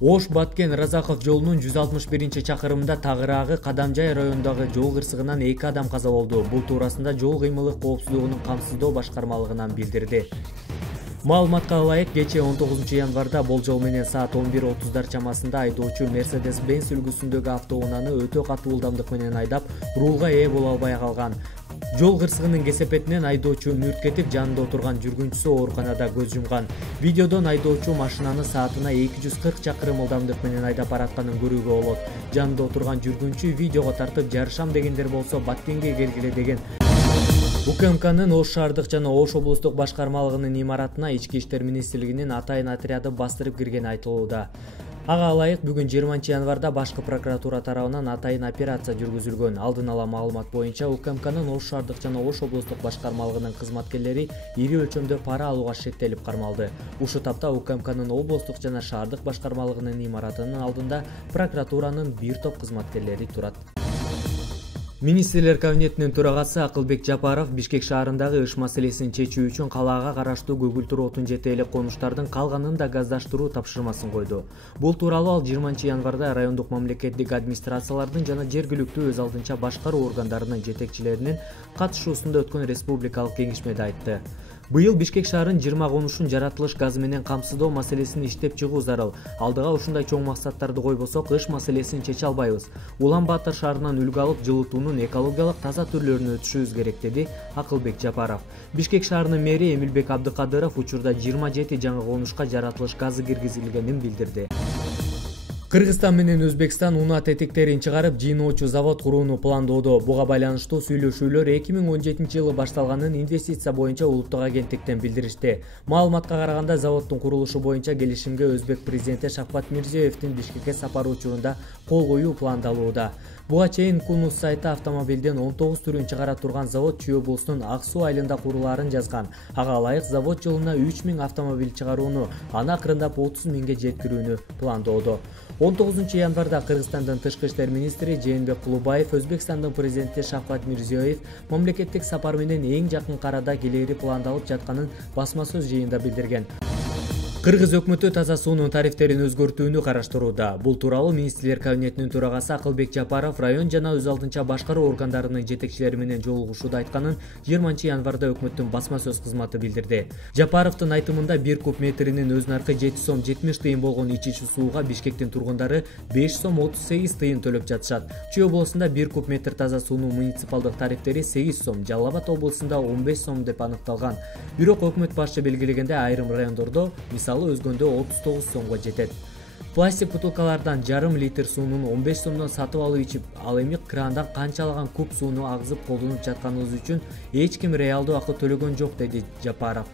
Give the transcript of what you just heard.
Ош Баткен-Разахов жолунун 161-чакырымында тагыраагы Кадамжай районундагы жол кырсыгынан 2 адам каза болду. Бул туурасында жол кыймылы коопсуздугунун камсыздоо башкармалыгынан билдирди. Маалыматка ылайык, кечээ 19 январда болжол менен саат 11:30 чамасында айдоочу Mercedes-Benz үлгүсүндөгү автоунааны өтө катуу ылдамдык менен айдап, рулга ээ боло албай калган. Жол кырсыгынын кесепетинен айдоочу мүрт кетип, жанында отурган жүргүнчүсү ооруканада көз жумган. Видеодон айдоочу машинаны саатына 240 чакырым ылдамдык менен айдап баратканын көрүүгө болот. Жанында отурган жүргүнчү видеого тартып, жарышам дегендер болсо Баткенге келгиле деген. УКМКнын Ош шаардык жана Ош облустук башкармалыгынын имаратына Ички иштер министрлигинин атайын отряды бастырып киргени айтылууда. Ага ылайык, бүгүн 20 январда башкы прокуратура тарабынан атайын операция жүргүзүлгөн. Алдын ала маалымат боюнча, УКМКнын Ош шаардык жана Ош облустук башкармалыгынын кызматкерлери ири өлчөмдө пара алууга шектелип кармалды. Ушул тапта УКМКнын облустук жана шаардык башкармалыгынын имаратынын алдында прокуратуранын бир топ кызматкерлери турат. Министрлер кабинетинин төрагасы Акылбек Жапаров Бишкек шаарындагы ыш маселесин чечүү үчүн калаага караштуу көгүлтүр отун жете элек конуштардын калганын да газдаштыруу тапшырмасын койду. Бул тууралуу ал 20 январда райондук мамлекеттик администрациялардын жана жергиликтүү өз алдынча башкаруу органдарынын жетекчилеринин катышуусунда өткөн республикалык кеңешмеде айтты. Быйыл Бишкек шаарынын 20 конушун жаратылыш газы менен камсыздоо маселесин иштеп чыгуу зарыл. Алдыга ушундай чоң максаттарды койбосок, ыш маселесин чече албайбыз. Улан-Баатар шаарынан үлгү алып, жылытуунун экологиялык таза түрлөрүнө өтүшүбүз керек, деди Акылбек Жапаров. Бишкек шаарынын мэри Эмилбек Абдыкадыров учурда 27 жаңы конушка жаратылыш газы киргизилгенин билдирди. Кыргызстан менен Өзбекстан унаа тетиктерин чыгарып, жыйноочу завод курууну пландоодо. Буга байланыштуу сүйлөшүүлөр 2017-жылы башталганын инвестиция боюнча улуттук агенттиктен билдиришти. Маалыматка караганда, заводдун курулушу боюнча келишимге Өзбек президенти Шавкат Мирзиёевдин Бишкекке сапары учурунда кол коюу пландалууда. Буга чейин Кунус сайты автомобилдин 19 түрүн чыгара турган завод Чүй облусунун Ак Суу айылында курулаарын жазган. Ага ылайык, завод жылына 3000 автомобиль чыгарууну, аны акырындап 30 миңге жеткирүүнү пландоодо. 19 январда Кыргызстандын тышкы иштер министри Жээнбек Кулубаев Өзбекстандын президенти Шавкат Мирзиёев мамлекеттик сапар менен эң жакын арада келери пландалып жатканын басма сөз жыйында билдирген. Кыргыз өкмөтү таза суунун тарифтерин өзгөртүүнү караштырууда. Бул тууралуу министрлер кабинетинин төрагасы Акылбек Жапаров район жана өз алдынча башкаруу органдарынын жетекчилери менен жолугушууда айтканын 20 январда өкмөттүн басма сөз кызматы билдирди. Жапаровдун айтымында 1 куб метринин өз наркы 7 сом 70 тыйын болгон ичүүчү сууга Бишкектин тургундары 5 сом 38 тыйын төлөп жатышат. Чүй облусунда 1 куб метр таза суунун муниципалдык тарифтери 8 сом, Жалал Абад облусунда 15 сом деп аныкталган. Бирок өкмөт башы белгилегенде айрым райондордо, мисалы өзгөндө 39 сомго жетет. Пластик бутылкалардан жарым литр суунун 15 сомдон сатып алып ичип, ал эми крандан канчалаган куб сууну агызып колдонуп жатканыбыз үчүн эч ким реалдуу акы төлөгөн жок, деди Жапаров.